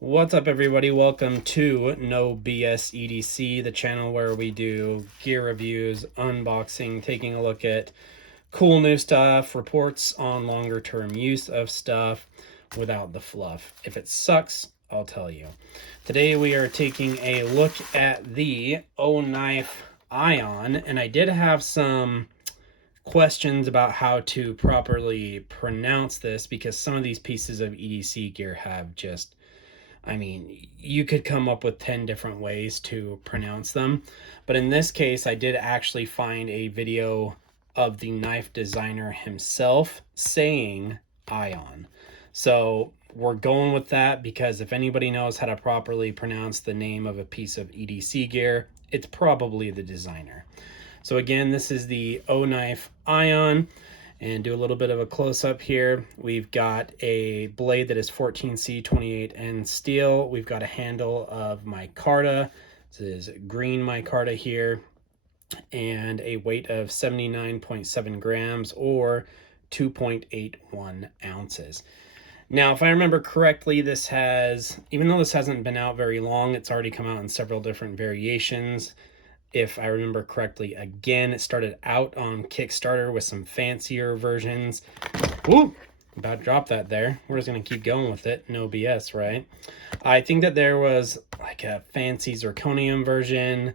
What's up, everybody? Welcome to No BS EDC, the channel where we do gear reviews, unboxing, taking a look at cool new stuff, reports on longer term use of stuff without the fluff. If it sucks, I'll tell you. Today we are taking a look at the OKnife Aion, and I did have some questions about how to properly pronounce this because some of these pieces of EDC gear have just, I mean, you could come up with 10 different ways to pronounce them. But in this case, I did actually find a video of the knife designer himself saying Aion. So we're going with that because if anybody knows how to properly pronounce the name of a piece of EDC gear, it's probably the designer. So again, this is the OKnife Aion. And do a little bit of a close-up here. We've got a blade that is 14C 28N steel. We've got a handle of micarta. This is green micarta here. And a weight of 79.7 grams or 2.81 ounces. Now, if I remember correctly, this has, even though this hasn't been out very long, it's already come out in several different variations. If I remember correctly, again, it started out on Kickstarter with some fancier versions. Woo! About to drop that there. We're just going to keep going with it. No BS, right? I think that there was like a fancy zirconium version,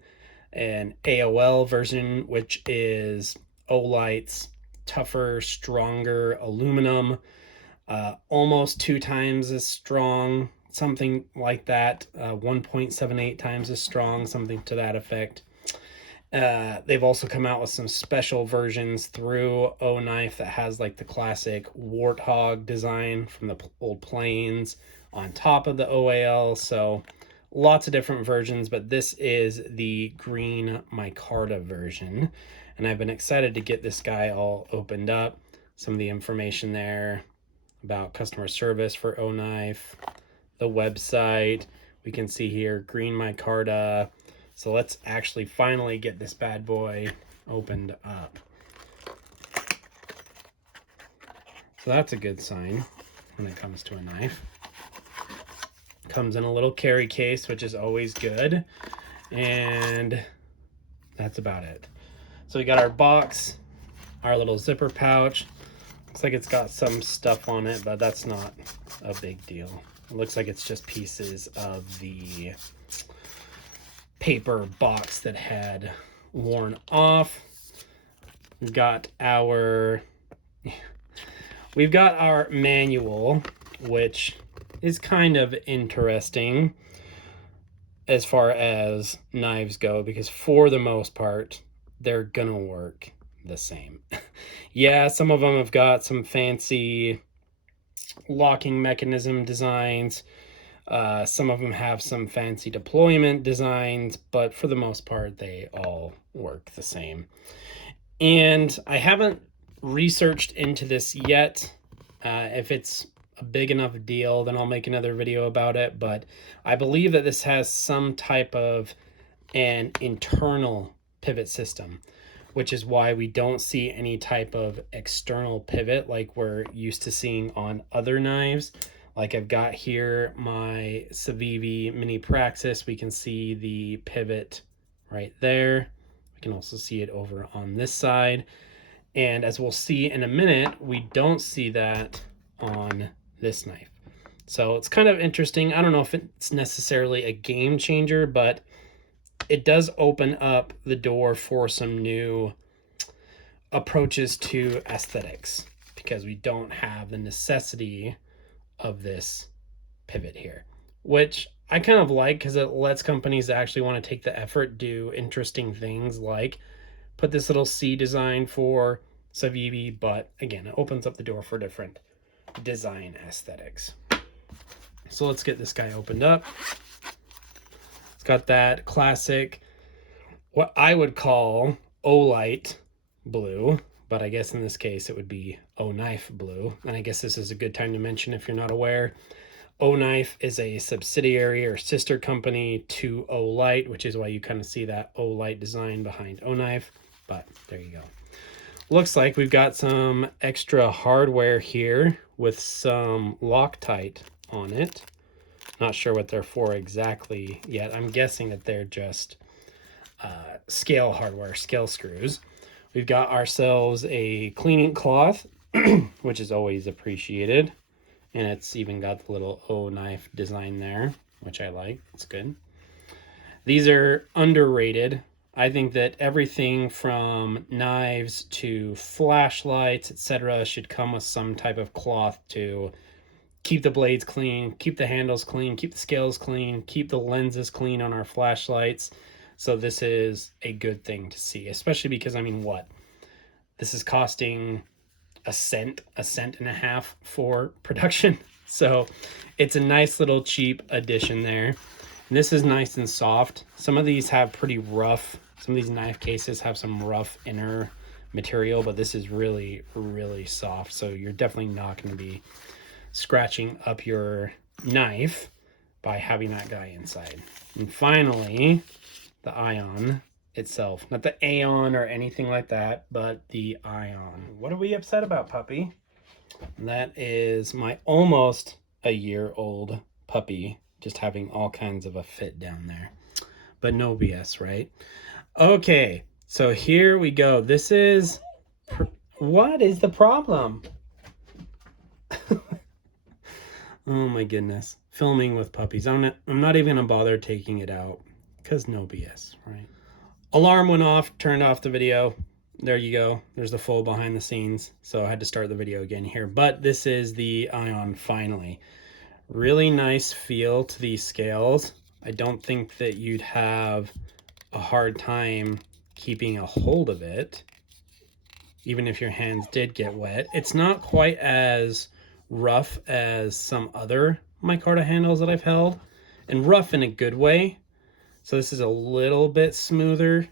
an AOL version, which is Olight's tougher, stronger aluminum, almost 2 times as strong, something like that, 1.78 times as strong, something to that effect. They've also come out with some special versions through OKnife that has like the classic warthog design from the old planes on top of the OAL. So lots of different versions, but this is the green micarta version. And I've been excited to get this guy all opened up. Some of the information there about customer service for OKnife, the website. We can see here green micarta. So let's actually finally get this bad boy opened up. So that's a good sign when it comes to a knife. Comes in a little carry case, which is always good. And that's about it. So we got our box, our little zipper pouch. Looks like it's got some stuff on it, but that's not a big deal. It looks like it's just pieces of the paper box that had worn off. We've got our manual, which is kind of interesting as far as knives go, because for the most part, they're gonna work the same. Yeah, some of them have got some fancy locking mechanism designs. Some of them have some fancy deployment designs, but for the most part, they all work the same. And I haven't researched into this yet. If it's a big enough deal, then I'll make another video about it. But I believe that this has some type of an internal pivot system, which is why we don't see any type of external pivot like we're used to seeing on other knives. Like I've got here my Civivi Mini Praxis. We can see the pivot right there. We can also see it over on this side. And as we'll see in a minute, we don't see that on this knife. So it's kind of interesting. I don't know if it's necessarily a game changer, but it does open up the door for some new approaches to aesthetics because we don't have the necessity of this pivot here, which I kind of like because it lets companies actually want to take the effort, do interesting things like put this little C design for Civivi, but again, it opens up the door for different design aesthetics. So let's get this guy opened up. It's got that classic, what I would call Olight blue, but I guess in this case it would be OKnife blue. And I guess this is a good time to mention, if you're not aware, OKnife is a subsidiary or sister company to Olight, which is why you kind of see that Olight design behind OKnife. But there you go. Looks like we've got some extra hardware here with some Loctite on it. Not sure what they're for exactly yet. I'm guessing that they're just scale hardware, scale screws. We've got ourselves a cleaning cloth, which is always appreciated. And it's even got the little OKnife design there, which I like. It's good. These are underrated. I think that everything from knives to flashlights, etc., should come with some type of cloth to keep the blades clean, keep the handles clean, keep the scales clean, keep the lenses clean on our flashlights. So this is a good thing to see, especially because, I mean, what? This is costing a cent and a half for production. So it's a nice little cheap addition there. And this is nice and soft. Some of these have pretty rough, some of these knife cases have some rough inner material, but this is really, really soft. So you're definitely not going to be scratching up your knife by having that guy inside. And finally, the Aion itself. Not the Aion or anything like that, but the Aion. What are we upset about, puppy? That is my almost a year old puppy, just having all kinds of a fit down there. But no BS, right? Okay, so here we go. This is... What is the problem? Oh my goodness. Filming with puppies. I'm not even gonna bother taking it out because no BS, right? Alarm went off, turned off the video. There you go. There's the full behind the scenes. So I had to start the video again here. But this is the Aion finally. Really nice feel to these scales. I don't think that you'd have a hard time keeping a hold of it, even if your hands did get wet. It's not quite as rough as some other micarta handles that I've held, and rough in a good way. So this is a little bit smoother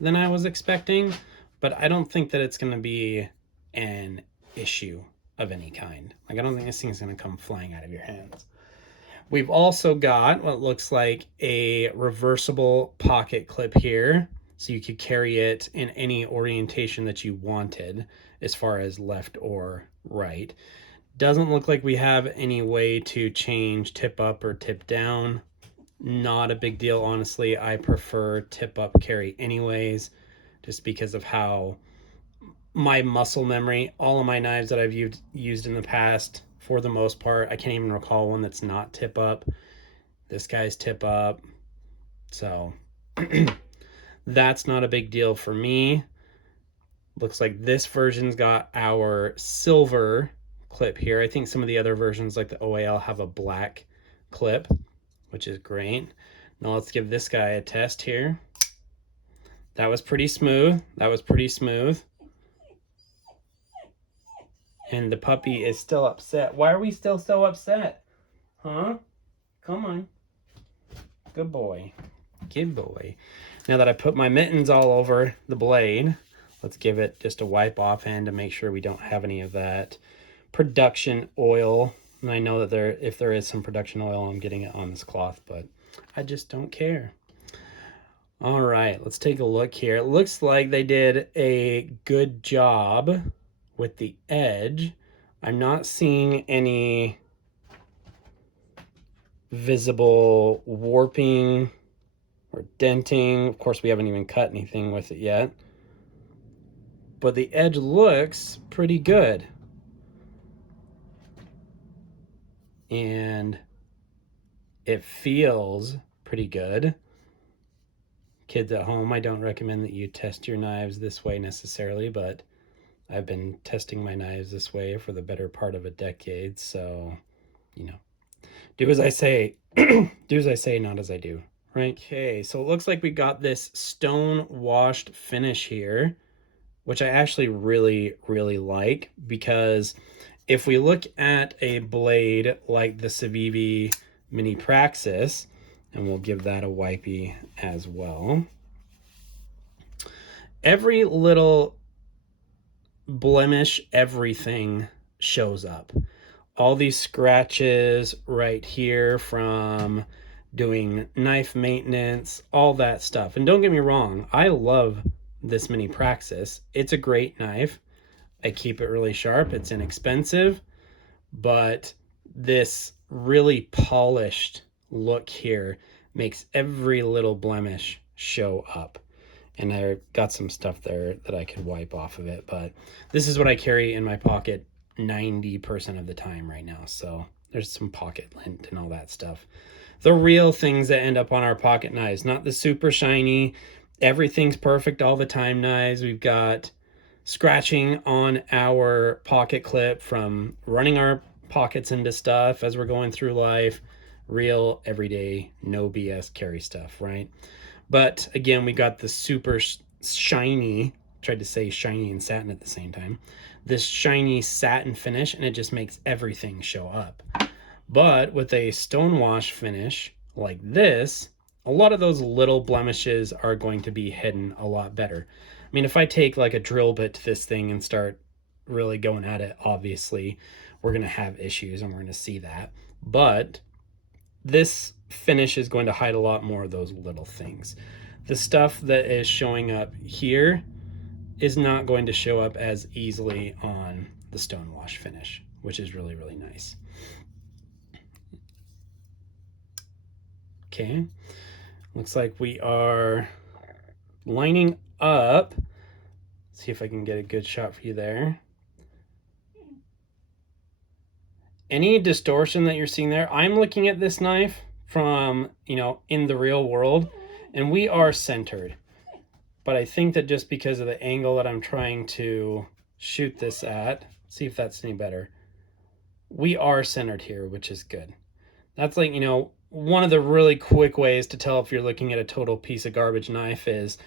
than I was expecting, but I don't think that it's going to be an issue of any kind. Like, I don't think this thing's going to come flying out of your hands. We've also got what looks like a reversible pocket clip here, so you could carry it in any orientation that you wanted, as far as left or right. Doesn't look like we have any way to change tip up or tip down. Not a big deal, honestly. I prefer tip up carry anyways, just because of how my muscle memory, all of my knives that I've used in the past, for the most part, I can't even recall one that's not tip up. This guy's tip up. So that's not a big deal for me. Looks like this version's got our silver clip here. I think some of the other versions like the OAL have a black clip, which is great. Now let's give this guy a test here. That was pretty smooth. That was pretty smooth. And the puppy is still upset. Why are we still so upset? Huh? Come on. Good boy. Good boy. Now that I put my mittens all over the blade, let's give it just a wipe off hand to make sure we don't have any of that production oil. And I know that if there is some production oil, I'm getting it on this cloth, but I just don't care. All right, let's take a look here. It looks like they did a good job with the edge. I'm not seeing any visible warping or denting. Of course, we haven't even cut anything with it yet, but the edge looks pretty good. And it feels pretty good. Kids at home, I don't recommend that you test your knives this way necessarily, but I've been testing my knives this way for the better part of a decade, so, you know, do as I say. Do as I say, not as I do, right? Okay, so it looks like we got this stone-washed finish here, which I actually really, really like, because if we look at a blade like the Civivi Mini Praxis, and we'll give that a wipey as well, every little blemish, everything shows up. All these scratches right here from doing knife maintenance, all that stuff. And don't get me wrong, I love this Mini Praxis. It's a great knife. I keep it really sharp. It's inexpensive, but this really polished look here makes every little blemish show up. And I got some stuff there that I could wipe off of it, but this is what I carry in my pocket 90% of the time right now. So there's some pocket lint and all that stuff. The real things that end up on our pocket knives, not the super shiny, everything's perfect all the time knives. We've got scratching on our pocket clip from running our pockets into stuff as we're going through life. Real, everyday, no BS carry stuff, right? But again, we got the super shiny, tried to say shiny and satin at the same time, this shiny satin finish, and it just makes everything show up. But with a stonewash finish like this, a lot of those little blemishes are going to be hidden a lot better. I mean, if I take like a drill bit to this thing and start really going at it, obviously we're going to have issues and we're going to see that. But this finish is going to hide a lot more of those little things. The stuff that is showing up here is not going to show up as easily on the stonewash finish, which is really, really nice. Okay, looks like we are lining up. Let's see if I can get a good shot for you there. Any distortion that you're seeing there, I'm looking at this knife from, in the real world, and we are centered. But I think that just because of the angle that I'm trying to shoot this at, see if that's any better, we are centered here, which is good. That's like, one of the really quick ways to tell if you're looking at a total piece of garbage knife is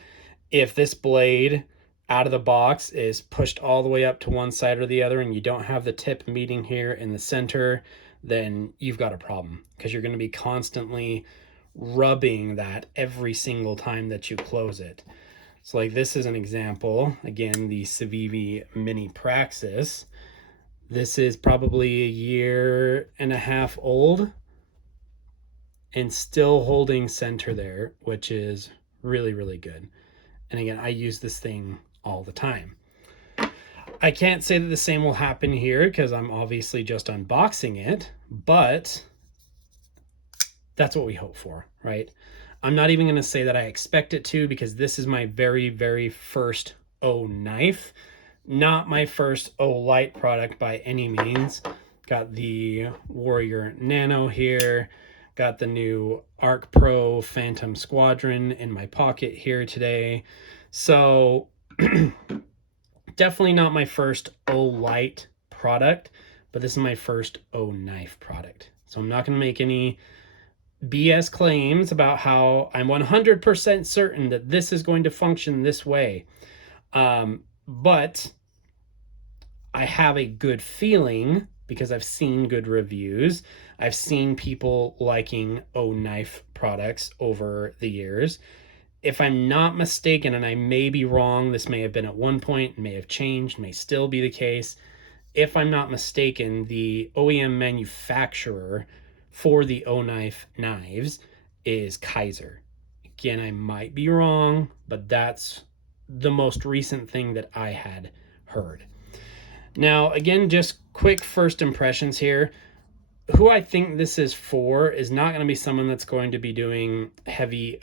if this blade out of the box is pushed all the way up to one side or the other and you don't have the tip meeting here in the center, then you've got a problem, because you're going to be constantly rubbing that every single time that you close it. So like this is an example, again, the Civivi Mini Praxis. This is probably 1.5 years old and still holding center there, which is really, really good. And again, I use this thing all the time. I can't say that the same will happen here because I'm obviously just unboxing it, but that's what we hope for, right? I'm not even going to say that I expect it to, because this is my very, very first O knife, not my first O light product by any means. Got the Warrior Nano here, got the new Arc Pro Phantom Squadron in my pocket here today. So definitely not my first O light product, but this is my first O knife product. So I'm not going to make any BS claims about how I'm 100% certain that this is going to function this way. But I have a good feeling because I've seen good reviews. I've seen people liking O knife products over the years. If I'm not mistaken, and I may be wrong, this may have been at one point, may have changed, may still be the case. If I'm not mistaken, the OEM manufacturer for the O knife knives is Kaiser. Again, I might be wrong, but that's the most recent thing that I had heard. Now, again, just quick first impressions here. Who I think this is for is not going to be someone that's going to be doing heavy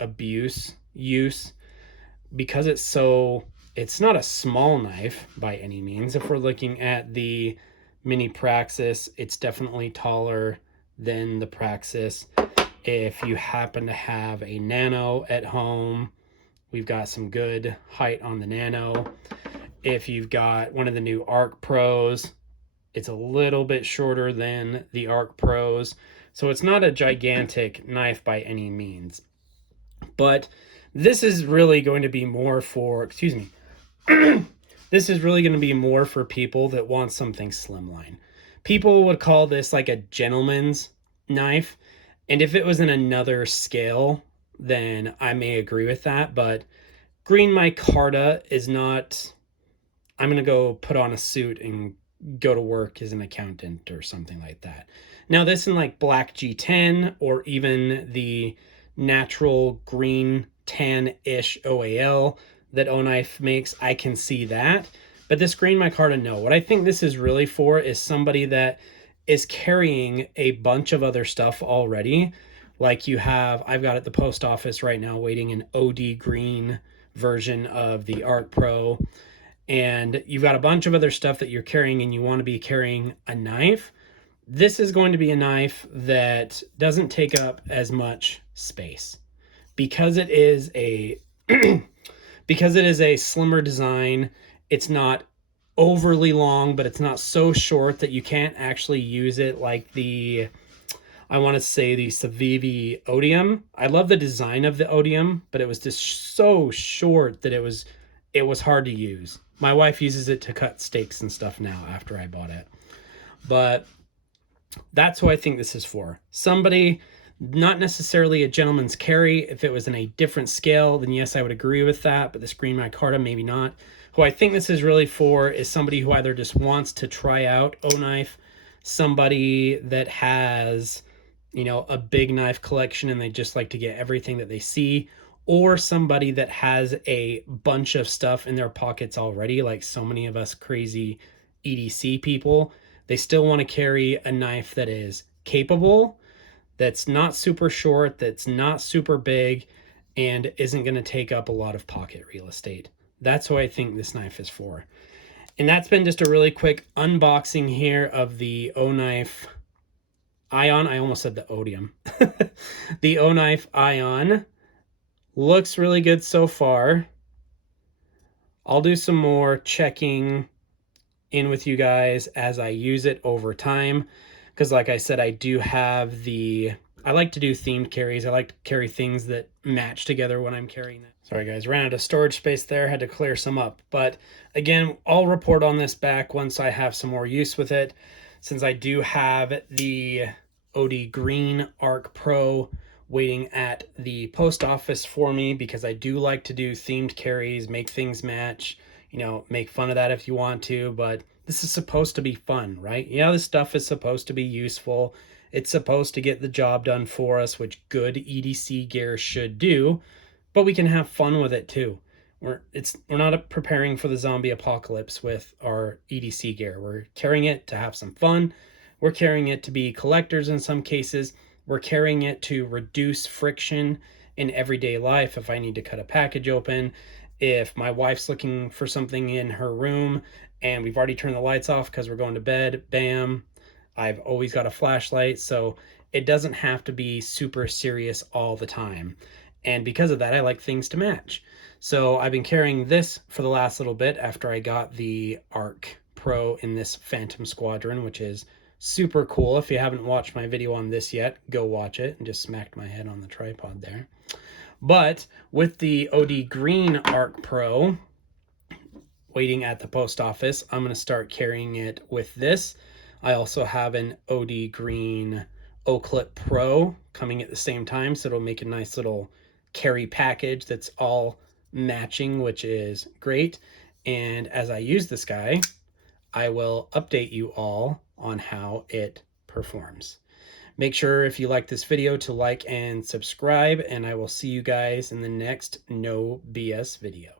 use, because it's not a small knife by any means. If we're looking at the Mini Praxis, it's definitely taller than the Praxis. If you happen to have a Nano at home, we've got some good height on the Nano. If you've got one of the new Arc Pros, it's a little bit shorter than the Arc Pros. So it's not a gigantic knife by any means. But this is really going to be more for, this is really going to be more for people that want something slimline. People would call this like a gentleman's knife. And if it was in another scale, then I may agree with that. But green micarta is not, I'm going to go put on a suit and go to work as an accountant or something like that. Now this in like black G10 or even the natural green tan-ish OAL that OKnife makes, I can see that. But this green micarta, no. What I think this is really for is somebody that is carrying a bunch of other stuff already. Like I've got at the post office right now waiting an OD green version of the Arc Pro, and you've got a bunch of other stuff that you're carrying, and you want to be carrying a knife. This is going to be a knife that doesn't take up as much space because it is a because it is a slimmer design. It's not overly long, but it's not so short that you can't actually use it like I want to say the Civivi Odium. I love the design of the Odium, but it was just so short that it was hard to use. My wife uses it to cut steaks and stuff now after I bought it. But that's who I think this is for. Somebody, not necessarily a gentleman's carry. If it was in a different scale, then yes, I would agree with that. But this green micarta, maybe not. Who I think this is really for is somebody who either just wants to try out OKnife, somebody that has, you know, a big knife collection and they just like to get everything that they see, or somebody that has a bunch of stuff in their pockets already, like so many of us crazy EDC people. They still want to carry a knife that is capable, that's not super short, that's not super big, and isn't going to take up a lot of pocket real estate. That's who I think this knife is for. And that's been just a really quick unboxing here of the OKnife Aion. I almost said the Odium. The OKnife Aion. Looks really good so far. I'll do some more checking in with you guys as I use it over time. Because like I said, I like to do themed carries. I like to carry things that match together when I'm carrying them. Sorry guys, ran out of storage space there, had to clear some up. But again, I'll report on this back once I have some more use with it. Since I do have the OD Green Arc Pro waiting at the post office for me, because I do like to do themed carries, make things match, you know, make fun of that if you want to, but this is supposed to be fun, right? Yeah, this stuff is supposed to be useful. It's supposed to get the job done for us, which good EDC gear should do, but we can have fun with it too. We're not preparing for the zombie apocalypse with our EDC gear. We're carrying it to have some fun. We're carrying it to be collectors in some cases. We're carrying it to reduce friction in everyday life. If I need to cut a package open, if my wife's looking for something in her room and we've already turned the lights off because we're going to bed, bam, I've always got a flashlight. So it doesn't have to be super serious all the time. And because of that, I like things to match. So I've been carrying this for the last little bit after I got the Arc Pro in this Phantom Squadron, which is super cool. If you haven't watched my video on this yet, go watch it. And just smacked my head on the tripod there. But with the OD Green Arc Pro waiting at the post office, I'm going to start carrying it with this. I also have an OD Green O-Clip Pro coming at the same time, so it'll make a nice little carry package that's all matching, which is great. And as I use this guy, I will update you all on how it performs. Make sure if you like this video to like and subscribe, and I will see you guys in the next No BS video.